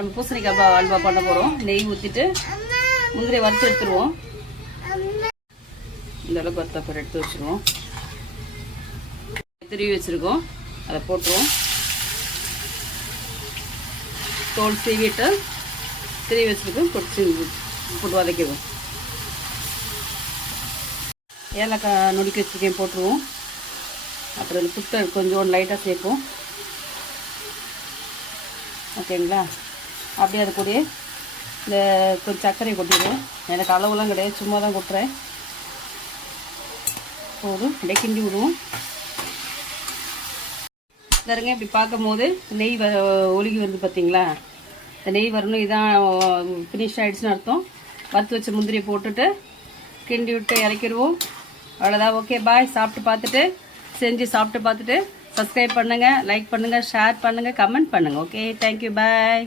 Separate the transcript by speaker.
Speaker 1: நம்ம பூசணிக்காய் அல்வா பண்ண போகிறோம் நெய் ஊற்றிட்டு முந்திரியை வறுத்து எடுத்துருவோம். இந்த அளவுக்கு வறுத்த எடுத்து வச்சுருவோம். திருவி வச்சுருக்கோம். அதை போட்டுருவோம். தோல் சீவிட்டு திருவி வச்சுருக்கோம். பொடிச்சு போட்டு வதக்கிடுவோம். ஏலக்காய் நுணுக்கி வச்சுருக்கேன் போட்டுருவோம். அப்புறம் இந்த புட்டை கொஞ்சம் லைட்டாக சேர்ப்போம். ஓகேங்களா அப்படியே அது கூடயே இந்த கொஞ்சம் சர்க்கரையை கொட்டிடுவேன். எனக்கு அளவுலாம் கிடையாது. சும்மா தான் கொட்டுறேன். போதும். அப்படியே கிண்டி விடுவோம். பாருங்க இப்படி பார்க்கும் போது நெய் வ ஒழுகி வருது பார்த்தீங்களா? இந்த நெய் வரணும். இதான் ஃபினிஷ் ஆகிடுச்சுன்னு அர்த்தம். வறுத்து வச்ச முந்திரியை போட்டுட்டு கிண்டி விட்டு இறக்கிடுவோம். அவ்வளோதான் ஓகே பாய். சாப்பிட்டு பார்த்துட்டு செஞ்சு சாப்பிட்டு பார்த்துட்டு சப்ஸ்கிரைப் பண்ணுங்கள் லைக் பண்ணுங்கள் ஷேர் பண்ணுங்கள் கமெண்ட் பண்ணுங்கள் ஓகே தேங்க்யூ பாய்